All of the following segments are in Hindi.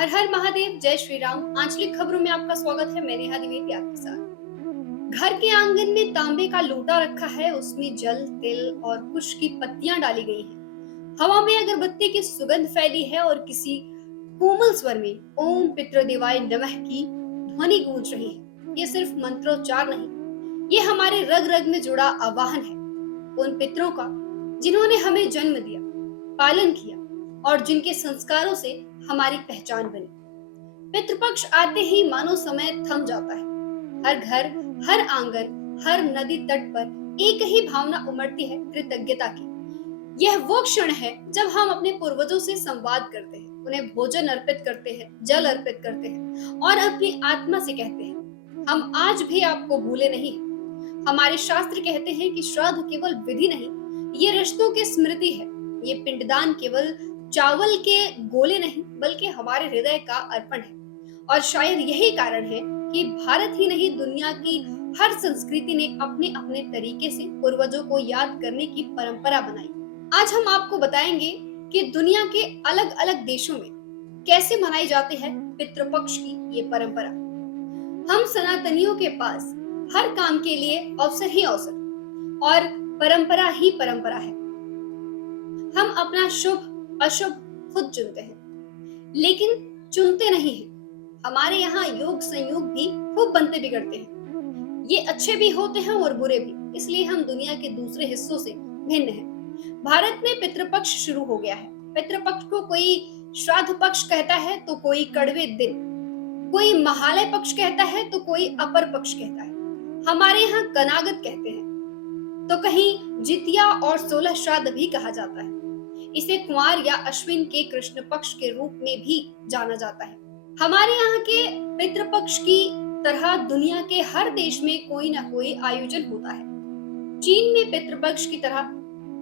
हर हर महादेव, जय श्री राम। आंचलिक खबरों में आपका स्वागत है। मैं नेहा द्विवेदी आपके साथ। घर के आंगन में तांबे का लोटा रखा है, उसमें जल, तिल और कुश की पत्तियां डाली गई हैं। हवा में अगरबत्ती की सुगंध फैली है और किसी कोमल स्वर में ओम पितृदेवाय नमः की ध्वनि गूंज रही है। ये सिर्फ मंत्रोच्चार नहीं, ये हमारे रग रग में जुड़ा आवाहन है उन पितरों का जिन्होंने हमें जन्म दिया, पालन किया और जिनके संस्कारों से हमारी पहचान बनी। पितृपक्ष आते ही मानो समय थम जाता है। हर घर, हर आंगन, हर नदी तट पर एक ही भावना उमड़ती है, कृतज्ञता की। यह वो क्षण है जब हम अपने पूर्वजों से संवाद करते हैं, उन्हें भोजन अर्पित करते हैं, जल अर्पित करते हैं और अपनी आत्मा से कहते हैं, हम आज भी आपको भूले नहीं। हमारे शास्त्र कहते हैं कि श्राद्ध केवल विधि नहीं, ये रिश्तों की स्मृति है। ये पिंडदान केवल चावल के गोले नहीं, बल्कि हमारे हृदय का अर्पण है। और शायद यही कारण है कि भारत ही नहीं, दुनिया की हर संस्कृति ने अपने अपने तरीके से पूर्वजों को याद करने की परंपरा बनाई। आज हम आपको बताएंगे कि दुनिया के अलग अलग देशों में कैसे मनाई जाती है पितृपक्ष की ये परंपरा। हम सनातनियों के पास हर काम के लिए अवसर ही अवसर और परंपरा ही परंपरा है। हम अपना शुभ अशुभ खुद चुनते हैं, लेकिन चुनते नहीं हैं। हमारे यहाँ योग संयोग भी खूब बनते बिगड़ते हैं। ये अच्छे भी होते हैं और बुरे भी, इसलिए हम दुनिया के दूसरे हिस्सों से भिन्न हैं। भारत में पितृपक्ष शुरू हो गया है। पितृपक्ष को कोई श्राद्ध पक्ष कहता है तो कोई कड़वे दिन, कोई महालय पक्ष कहता है तो कोई अपर पक्ष कहता है। हमारे यहाँ कनागत कहते हैं तो कहीं जितिया और 16 श्राद्ध भी कहा जाता है। इसे कुंवार या अश्विन के कृष्ण पक्ष के रूप में भी जाना जाता है। हमारे यहाँ के पितृपक्ष की तरह दुनिया के हर देश में कोई ना कोई आयोजन होता है। चीन में पितृपक्ष की तरह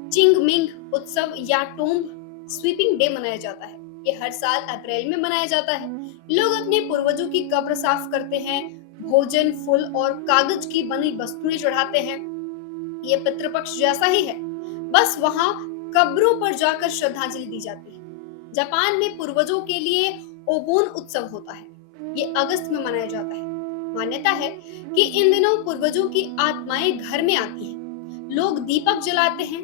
चिंगमिंग उत्सव या टोम्ब स्वीपिंग डे मनाया जाता है। ये हर साल अप्रैल में मनाया जाता है। लोग अपने पूर्वजों की कब्र साफ करते हैं, भोजन, फूल और कागज की बनी वस्तुएं चढ़ाते हैं। ये पितृपक्ष जैसा ही है, बस वहाँ कब्रों पर जाकर श्रद्धांजलि दी जाती है। जापान में पूर्वजों के लिए ओबोन उत्सव होता है। ये अगस्त में मनाया जाता है। मान्यता है कि इन दिनों पूर्वजों की आत्माएं घर में आती हैं। लोग दीपक जलाते हैं,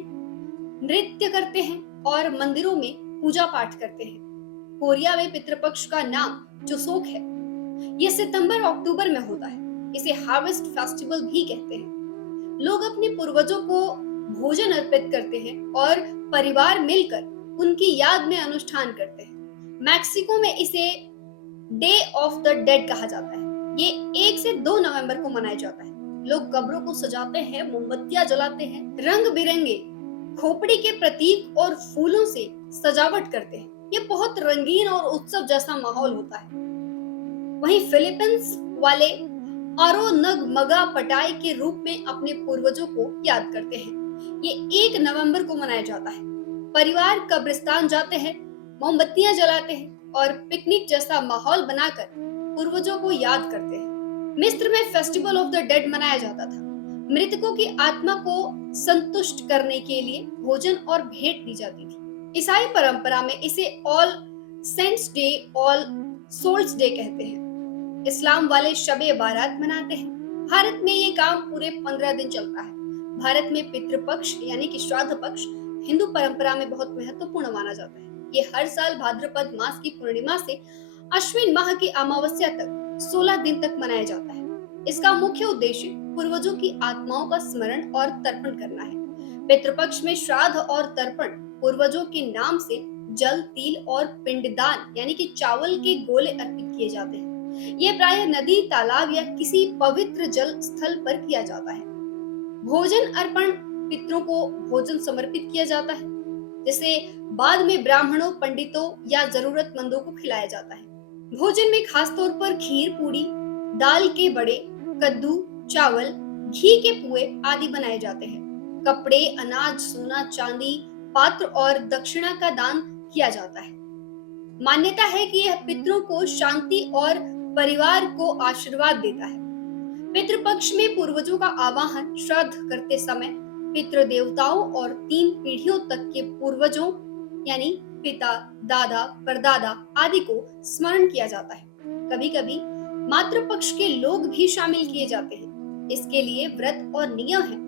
नृत्य करते हैं और मंदिरों में पूजा पाठ करते हैं। कोरिया में पितृपक्ष का नाम चुसोक है। ये सितंबर अक्टूबर में होता है। इसे हार्वेस्ट फेस्टिवल भी कहते हैं। लोग अपने पूर्वजों को भोजन अर्पित करते हैं और परिवार मिलकर उनकी याद में अनुष्ठान करते हैं। मैक्सिको में इसे डे ऑफ द डेड कहा जाता है। ये 1 से 2 नवंबर को मनाया जाता है। लोग कब्रों को सजाते हैं, मोमबत्तियां जलाते हैं, रंग बिरंगे खोपड़ी के प्रतीक और फूलों से सजावट करते हैं। ये बहुत रंगीन और उत्सव जैसा माहौल होता है। वहीं फिलीपींस वाले आरो नग मगा पटाई के रूप में अपने पूर्वजों को याद करते हैं। ये 1 नवंबर को मनाया जाता है। परिवार कब्रिस्तान जाते हैं, मोमबत्तियां जलाते हैं और पिकनिक जैसा माहौल बनाकर पूर्वजों को याद करते हैं। मिस्र में फेस्टिवल ऑफ द डेड मनाया जाता था। मृतकों की आत्मा को संतुष्ट करने के लिए भोजन और भेंट दी जाती थी। ईसाई परंपरा में इसे all saints day, all souls day कहते हैं। इस्लाम वाले शबे बारात मनाते हैं। भारत में ये काम पूरे 15 दिन चलता है। भारत में पितृपक्ष यानी कि श्राद्ध पक्ष हिंदू परंपरा में बहुत महत्वपूर्ण माना जाता है। ये हर साल भाद्रपद मास की पूर्णिमा से अश्विन माह की अमावस्या तक 16 दिन तक मनाया जाता है। इसका मुख्य उद्देश्य पूर्वजों की आत्माओं का स्मरण और तर्पण करना है। पितृपक्ष में श्राद्ध और तर्पण पूर्वजों के नाम से जल, तिल और पिंडदान यानी कि चावल के गोले अर्पित किए जाते हैं। ये प्रायः नदी, तालाब या किसी पवित्र जल स्थल पर किया जाता है। भोजन अर्पण, पितरों को भोजन समर्पित किया जाता है, जिसे बाद में ब्राह्मणों, पंडितों या जरूरतमंदों को खिलाया जाता है। भोजन में खासतौर पर खीर, पूरी, दाल के बड़े, कद्दू, चावल, घी के पुए आदि बनाए जाते हैं। कपड़े, अनाज, सोना, चांदी, पात्र और दक्षिणा का दान किया जाता है। मान्यता है कि यह पितरों को शांति और परिवार को आशीर्वाद देता है। पितृपक्ष में पूर्वजों का आवाहन श्राद्ध करते समय पितृ देवताओं और 3 पीढ़ियों तक के पूर्वजों यानी पिता, दादा, परदादा आदि को स्मरण किया जाता है। कभी कभी मातृ पक्ष के लोग भी शामिल किए जाते हैं। इसके लिए व्रत और नियम है।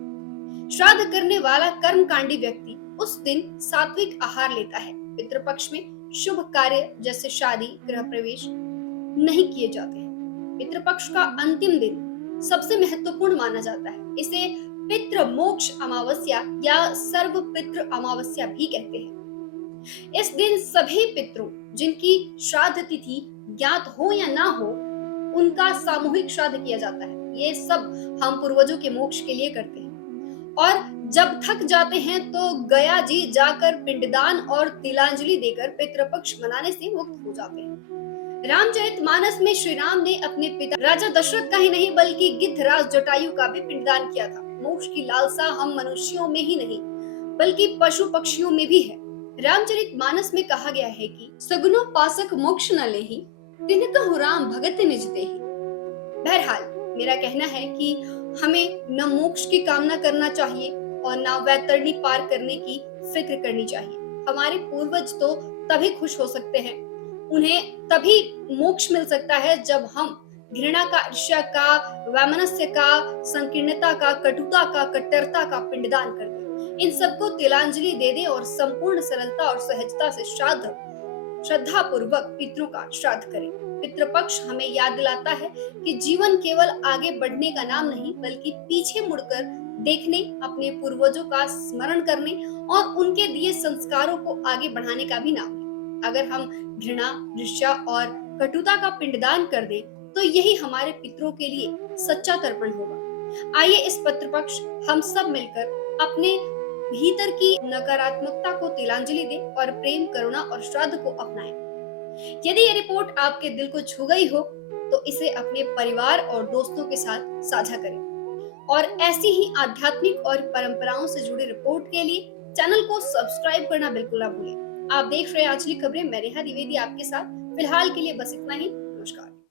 श्राद्ध करने वाला कर्मकांडी व्यक्ति उस दिन सात्विक आहार लेता है। पितृपक्ष में शुभ कार्य जैसे शादी, गृह प्रवेश नहीं किए जाते हैं। पितृपक्ष का अंतिम दिन सबसे महत्वपूर्ण माना जाता है। इसे पितृ मोक्ष अमावस्या या सर्व पितृ अमावस्या भी कहते हैं। इस दिन सभी पितरों जिनकी श्राद्ध तिथि ज्ञात हो या ना हो, उनका सामूहिक श्राद्ध किया जाता है। ये सब हम पूर्वजों के मोक्ष के लिए करते हैं। और जब थक जाते हैं तो गया जी जाकर पिंडदान और तिलांजलि देकर पितृपक्ष मनाने से मुक्त हो जाते हैं। रामचरितमानस में श्री राम ने अपने पिता राजा दशरथ का ही नहीं बल्कि गिद्धराज जटायु का भी पिंडदान किया था। मोक्ष की लालसा हम मनुष्यों में ही नहीं बल्कि पशु पक्षियों में भी है। रामचरितमानस में कहा गया है कि सगुनो पासक मोक्ष न लेहि, तिन्ह कहु राम भगत निज देहि। बहरहाल मेरा कहना है कि हमें न मोक्ष की कामना करना चाहिए और न वैतरणी पार करने की फिक्र करनी चाहिए। हमारे पूर्वज तो तभी खुश हो सकते हैं, उन्हें तभी मोक्ष मिल सकता है जब हम घृणा का, ईर्ष्या का, वैमनस्य का, संकीर्णता का, कटुता का, कट्टरता का पिंडदान कर दें। इन सबको तिलांजलि दे दें और संपूर्ण सरलता और सहजता से श्रद्धा पूर्वक पितरों का श्राद्ध करें। पितृपक्ष हमें याद दिलाता है कि जीवन केवल आगे बढ़ने का नाम नहीं बल्कि पीछे मुड़कर देखने, अपने पूर्वजों का स्मरण करने और उनके दिए संस्कारों को आगे बढ़ाने का भी नाम है। अगर हम घृणा, ईर्ष्या और कटुता का पिंडदान कर दें तो यही हमारे पितरों के लिए सच्चा तर्पण होगा। आइए इस पितृपक्ष हम सब मिलकर अपने भीतर की नकारात्मकता को तिलांजलि दें और प्रेम, करुणा और श्राद्ध को अपनाएं। यदि ये रिपोर्ट आपके दिल को छू गई हो तो इसे अपने परिवार और दोस्तों के साथ साझा करें। और ऐसी ही आध्यात्मिक और परंपराओं से जुड़ी रिपोर्ट के लिए चैनल को सब्सक्राइब करना बिल्कुल ना भूलें। आप देख रहे हैं आज की खबरें, मैं नेहा द्विवेदी आपके साथ। फिलहाल के लिए बस इतना ही। नमस्कार।